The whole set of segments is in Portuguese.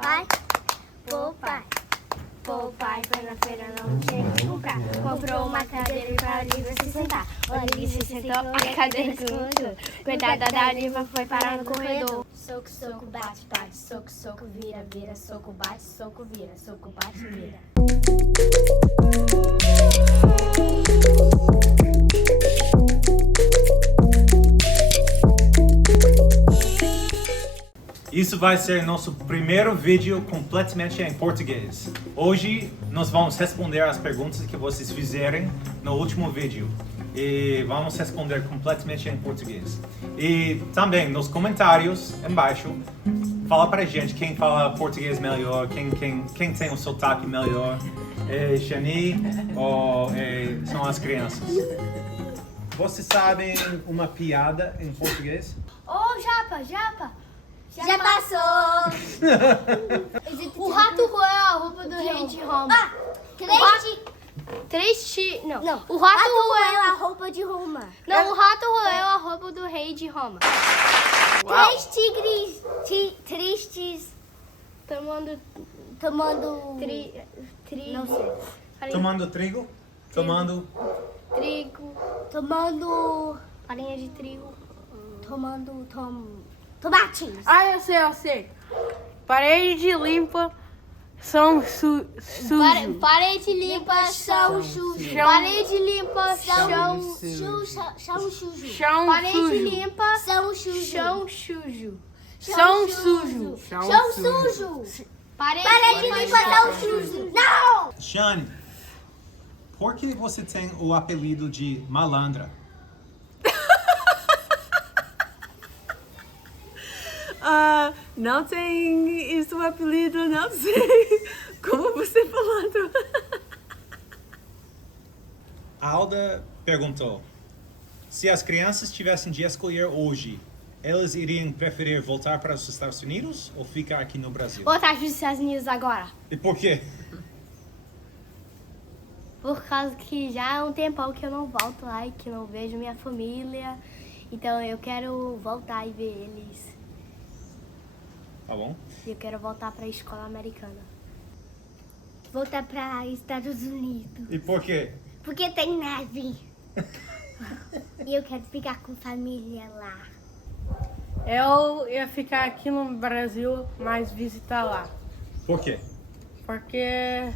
Papai, papai, papai foi na feira, não tinha que comprar. Comprou uma cadeira para a Olivia se sentar. Olivia se sentou, a cadeira desmontou. Coitada da Olivia foi parar no corredor. Soco, soco, bate, bate, soco, soco, vira, vira, soco, bate, soco, vira, soco, bate, vira. Isso vai ser nosso primeiro vídeo completamente em português. Hoje nós vamos responder as perguntas que vocês fizerem no último vídeo. E vamos responder completamente em português. E também nos comentários embaixo, fala pra gente quem fala português melhor, quem tem um sotaque melhor. É Shani ou são as crianças? Vocês sabem uma piada em português? Ô, Japa, Japa! Já passou! O rato roeu a roupa do rei de Roma. Não. O rato roeu a roupa de Roma. Não, o rato roeu a roupa do rei de Roma. Três tigres tristes tomando não sei. Tomando trigo? Tomando farinha de trigo. Tomates. Ah, eu sei. Parede limpa são sujo. Parede limpa, chão sujo. Parede limpa, chão sujo. Chão Parede sujo. limpa, chão sujo. Chão sujo. Chão sujo. Parede limpa, chão sujo. Não! Shani, por que você tem o apelido de malandra? Não tem isso apelido, não sei. Como você falando? A Alda perguntou: se as crianças tivessem de escolher hoje, elas iriam preferir voltar para os Estados Unidos ou ficar aqui no Brasil? Voltar para os Estados Unidos agora. E por quê? Por causa que já é um tempão que eu não volto lá e que não vejo minha família. Então eu quero voltar e ver eles. Tá bom? E eu quero voltar para a escola americana. Voltar para Estados Unidos. E por quê? Porque tem neve. E eu quero ficar com família lá. Eu ia ficar aqui no Brasil, mas visitar lá. Por quê? Porque...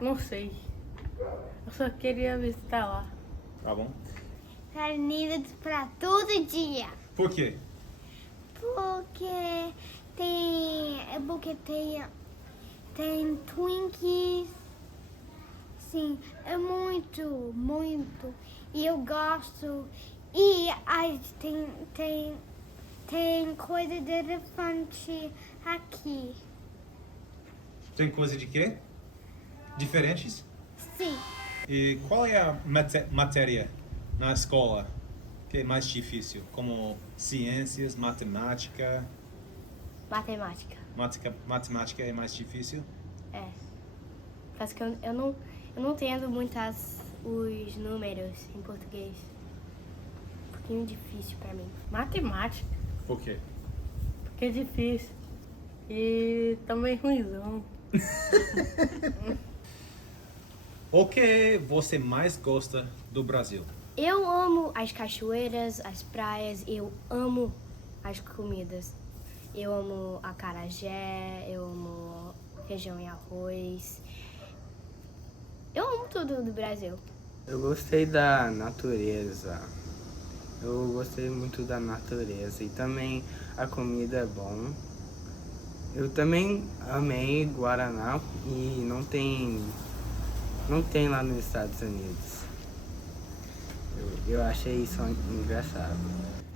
não sei. Eu só queria visitar lá. Tá bom? Estados Unidos para todo dia. Por quê? Porque tem Twinkies. Sim, é muito. E eu gosto. E tem coisa de elefante aqui. Tem coisa de quê? Diferentes? Sim. E qual é a matéria na escola que é mais difícil? Como ciências, matemática? Matemática. Matemática é mais difícil? É. Parece que eu não entendo os números em português. Um pouquinho difícil pra mim. Matemática. Por quê? Porque é difícil. E também ruimzão. O que você mais gosta do Brasil? Eu amo as cachoeiras, as praias, eu amo as comidas. Eu amo acarajé, eu amo feijão e arroz. Eu amo tudo do Brasil. Eu gostei da natureza. Eu gostei muito da natureza e também a comida é bom. Eu também amei Guaraná e não tem lá nos Estados Unidos. Eu achei isso engraçado.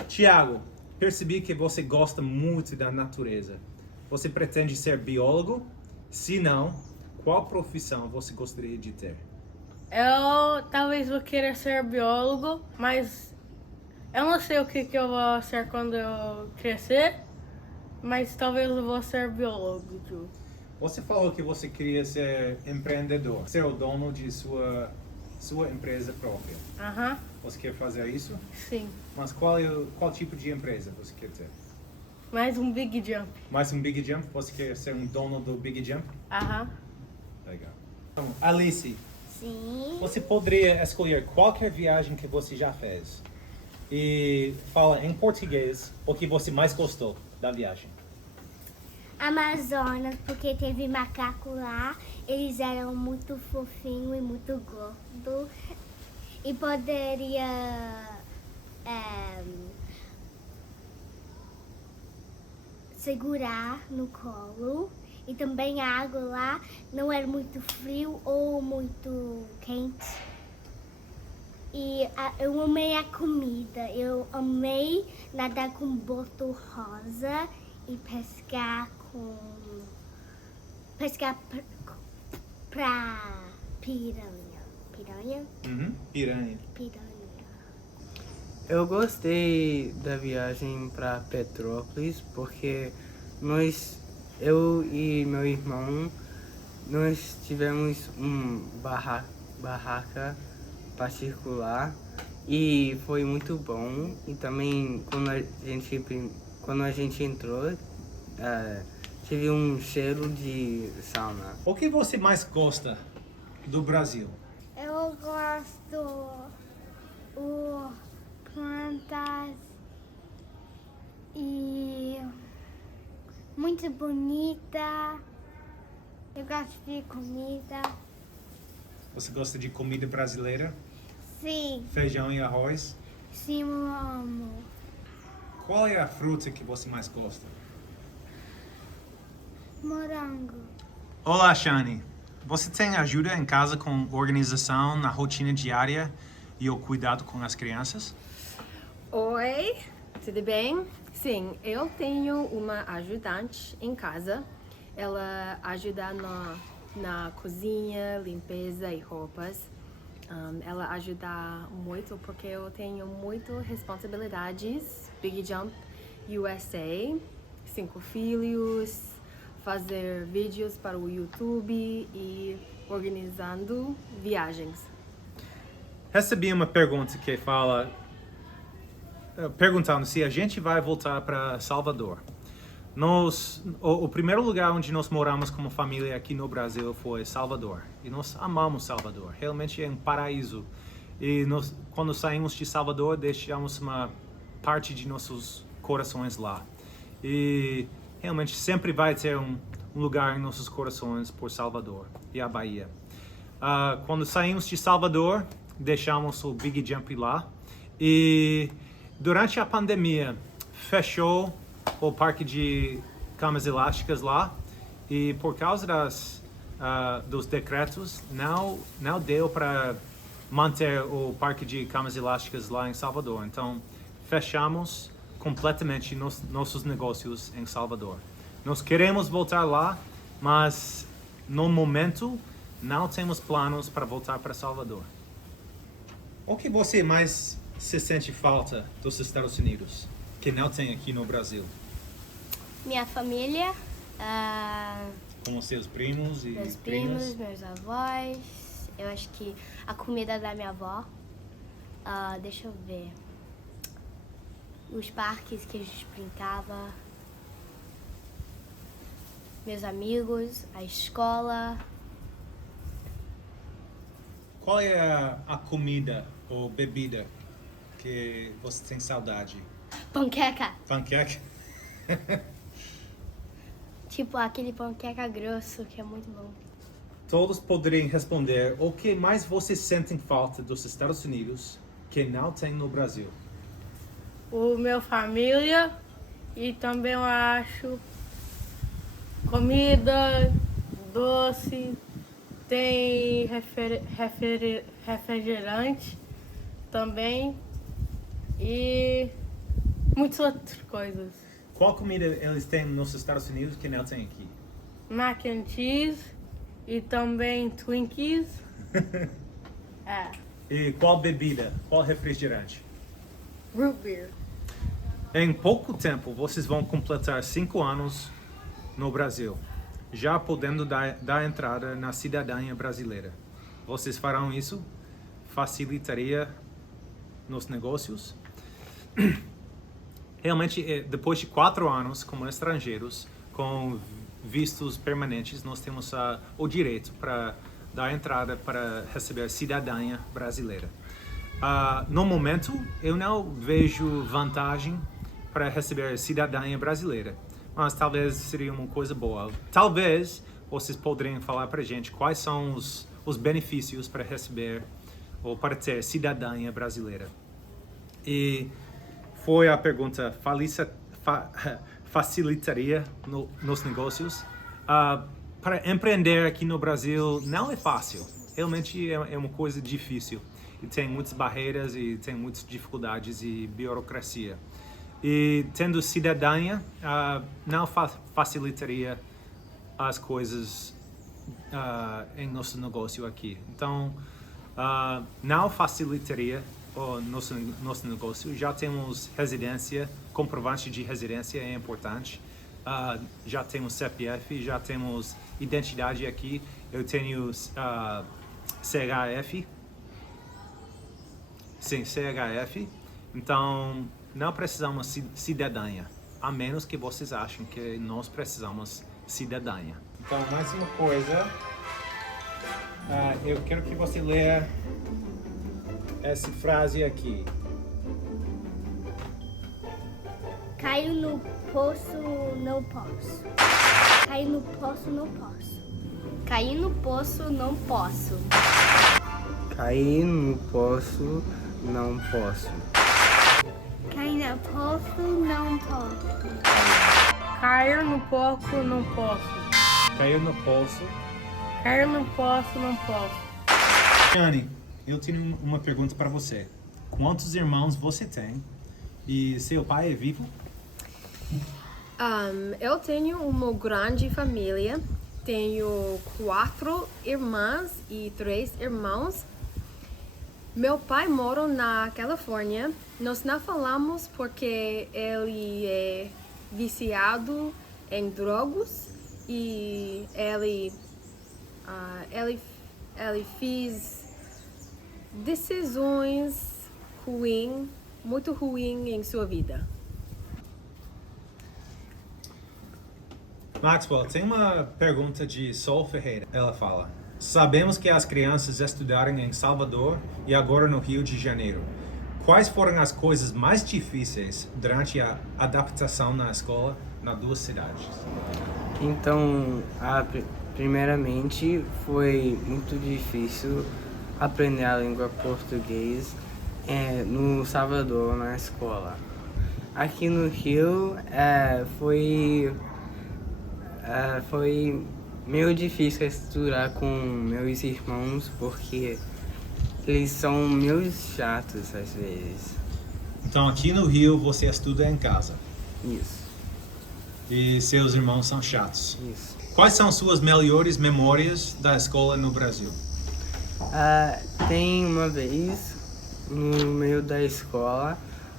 Tiago, percebi que você gosta muito da natureza. Você pretende ser biólogo? Se não, qual profissão você gostaria de ter? Eu talvez vou querer ser biólogo, mas eu não sei o que eu vou ser quando eu crescer, mas talvez eu vou ser biólogo. Você falou que você queria ser empreendedor, ser o dono de sua empresa própria. Aham, Você quer fazer isso? sim. Mas qual tipo de empresa você quer ter? Mais um Big Jump. Mais um Big Jump? Você quer ser um dono do Big Jump? Aham. Legal. Então, Alice, Sim. você poderia escolher qualquer viagem que você já fez e fala em português o que você mais gostou da viagem. Amazonas, porque teve macaco lá, eles eram muito fofinhos e muito gordos. E poderia segurar no colo. E também a água lá não era muito frio ou muito quente. E eu amei a comida. Eu amei nadar com boto rosa e pescar pra piranha. Piranha? Piranha. Piranha. Eu gostei da viagem para Petrópolis porque eu e meu irmão, nós tivemos barraca particular e foi muito bom. E também quando a gente entrou, tive um cheiro de sauna. O que você mais gosta do Brasil? Eu gosto plantas e muito bonita. Eu gosto de comida. Você gosta de comida brasileira? Sim, Feijão e arroz? sim, eu amo. Qual é a fruta que você mais gosta? Morango. Olá, Shani. Você tem ajuda em casa com organização na rotina diária e o cuidado com as crianças? Oi, tudo bem? Sim, eu tenho uma ajudante em casa. Ela ajuda na cozinha, limpeza e roupas. Ela ajuda muito porque eu tenho muitas responsabilidades. Big Jump USA, 5 filhos, fazer vídeos para o YouTube e organizando viagens. Recebi uma pergunta que fala, perguntando se a gente vai voltar para Salvador. O primeiro lugar onde nós moramos como família aqui no Brasil foi Salvador. E nós amamos Salvador. Realmente é um paraíso. E quando saímos de Salvador, deixamos uma parte de nossos corações lá. E realmente sempre vai ter um lugar em nossos corações por Salvador e a Bahia. Quando saímos de Salvador, deixamos o Big Jump lá. E durante a pandemia, fechou o parque de camas elásticas lá. E por causa dos decretos, não deu para manter o parque de camas elásticas lá em Salvador. Então, fechamos completamente nossos negócios em Salvador. Nós queremos voltar lá, mas no momento não temos planos para voltar para Salvador. O que você mais se sente falta dos Estados Unidos, que não tem aqui no Brasil? Minha família, Com os seus primos e meus primas? primos, meus avós. Eu acho que a comida da minha avó. Deixa eu ver. Os parques que a gente brincava. Meus amigos, a escola. Qual é a comida ou bebida que você tem saudade? Panqueca. Panqueca? Tipo aquele panqueca grosso que é muito bom. Todos poderiam responder o que mais vocês sentem falta dos Estados Unidos que não tem no Brasil. O meu família e também eu acho comida, doce, tem refrigerante também e muitas outras coisas. Qual comida eles têm nos Estados Unidos que não tem aqui? Mac and cheese e também Twinkies. E qual bebida? Qual refrigerante? Root beer. Em pouco tempo, vocês vão completar 5 anos no Brasil, já podendo dar entrada na cidadania brasileira. Vocês farão isso? Facilitaria nos negócios? realmente, depois de 4 anos como estrangeiros, com vistos permanentes, nós temos o direito para dar entrada para receber cidadania brasileira. No momento, eu não vejo vantagem para receber cidadania brasileira, mas talvez seria uma coisa boa. Talvez vocês poderiam falar para a gente quais são os benefícios para receber ou para ter cidadania brasileira. E foi a pergunta: facilitaria nos negócios? Para empreender aqui no Brasil não é fácil. Realmente é uma coisa difícil. E tem muitas barreiras e tem muitas dificuldades e burocracia. E tendo cidadania, não facilitaria as coisas em nosso negócio aqui. Então, não facilitaria o nosso negócio. Já temos residência, comprovante de residência é importante. Já temos CPF, já temos identidade aqui. Eu tenho CHF. Sim, CHF. Então, não precisamos cidadania, a menos que vocês achem que nós precisamos cidadania. Então, mais uma coisa. Eu quero que você leia essa frase aqui. Caio no poço, não posso. Caio no poço, não posso. Cair no poço, não posso. Cair no poço, não posso. Cair no poço, não posso. Cair no poço, não posso. Cair no poço. Cair no poço, não posso. Anne, eu tenho uma pergunta para você. Quantos irmãos você tem? E seu pai é vivo? Eu tenho uma grande família. Tenho 4 irmãs e 3 irmãos. Meu pai mora na Califórnia. Nós não falamos porque ele é viciado em drogas e ele fez decisões muito ruins em sua vida. Maxwell, tem uma pergunta de Sol Ferreira. Ela fala: sabemos que as crianças estudaram em Salvador e agora no Rio de Janeiro. Quais foram as coisas mais difíceis durante a adaptação na escola nas 2 cidades? Então, primeiramente, foi muito difícil aprender a língua portuguesa no Salvador, na escola. Aqui no Rio, foi meio difícil estudar com meus irmãos, porque eles são meio chatos às vezes. Então, aqui no Rio, você estuda em casa. Isso, E seus irmãos são chatos. isso. Quais são suas melhores memórias da escola no Brasil? Tem uma vez, no meio da escola,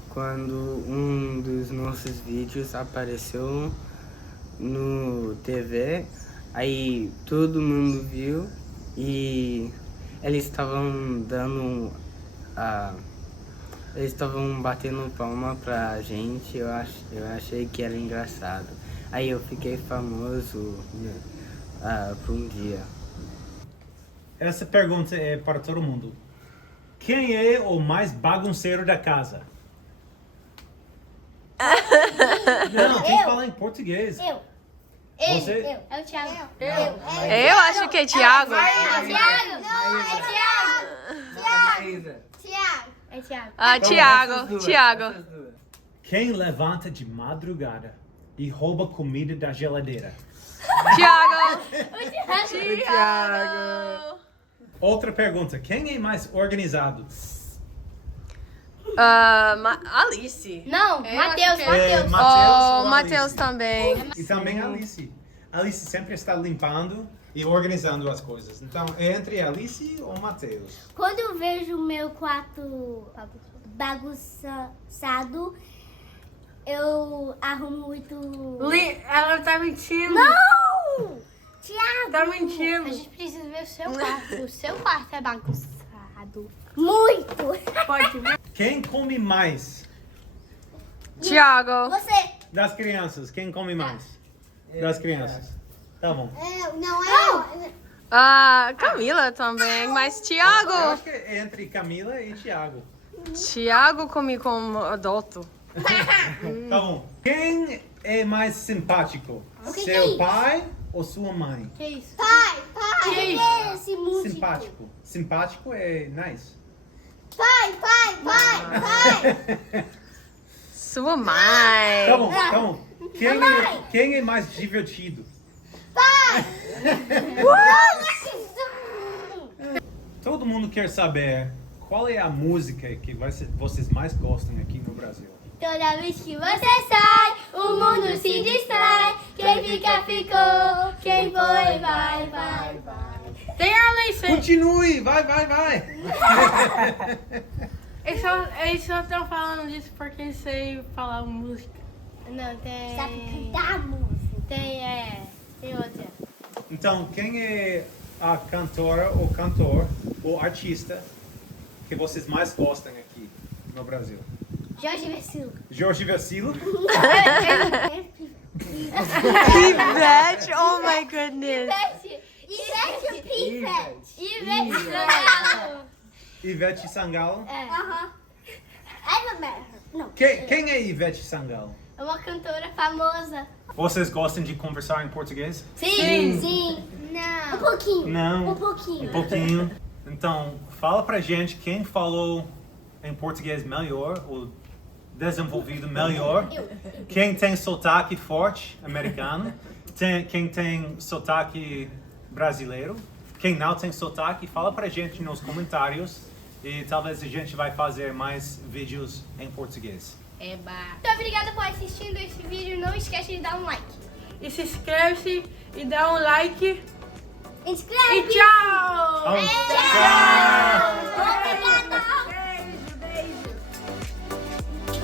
quando um dos nossos vídeos apareceu no TV, aí todo mundo viu e eles estavam batendo palma pra gente. Eu achei que era engraçado. Aí eu fiquei famoso por um dia. Essa pergunta é para todo mundo. Quem é o mais bagunceiro da casa? Não, tem que falar em português. Eu. Você? É o Thiago. Eu acho que é Thiago. Thiago. Não, é Thiago. Thiago. É Thiago. Ah, Thiago. Thiago. Quem levanta de madrugada e rouba comida da geladeira? Thiago. Thiago. Outra pergunta. Quem é mais organizado? Alice. Não, Eu Matheus. acho que É, Oh, ou Matheus Alice? também. E também a Alice. A Alice sempre está limpando e organizando as coisas. Então, é entre a Alice ou Matheus? Quando eu vejo meu quarto bagunçado, eu arrumo muito... Ela tá mentindo. Não! Thiago! Tá mentindo. A gente precisa ver o seu quarto. O seu quarto é bagunçado. Muito! Pode ver. Quem come mais? Tiago. Você. Das crianças, quem come mais? Das crianças. Tá bom. Ah, Camila também, mas Eu Tiago. acho que é entre Camila e Thiago. Tiago come como adulto. Tá bom. Quem é mais simpático? que é Seu isso? pai ou sua mãe? Que isso? Pai. Que esse músico? Simpático. Simpático é nice. Pai. Sua mãe. Tá bom. Quem é mais divertido? Todo mundo quer saber qual é a música que vocês mais gostam aqui no Brasil. Toda vez que você sai, o mundo se distrai. Quem fica, ficou. Quem foi, vai. Tem a lei sempre. Continue, vai. Eles só estão falando disso porque eles sei falar música. Não, tem... Sabe cantar música. Tem outra. Então, quem é a cantora ou cantor ou artista que vocês mais gostam aqui no Brasil? Jorge Vecilo. Jorge Vecilo? Ivete, oh my goodness. Ivete Sangalo. Ivete Sangalo? Aham. Não. Quem é Ivete Sangalo? É uma cantora famosa. Vocês gostam de conversar em português? Sim. Não. Um pouquinho. Não. Um pouquinho. Um pouquinho. Então, fala pra gente quem falou em português melhor ou desenvolvido melhor. Quem tem sotaque forte americano. Quem tem sotaque brasileiro. Quem não tem sotaque, fala pra gente nos comentários. E talvez a gente vai fazer mais vídeos em português. Muito obrigada por assistir esse vídeo. Não esquece de dar um like. E se inscreve e dá um like. Inscreve. E tchau! Tchau!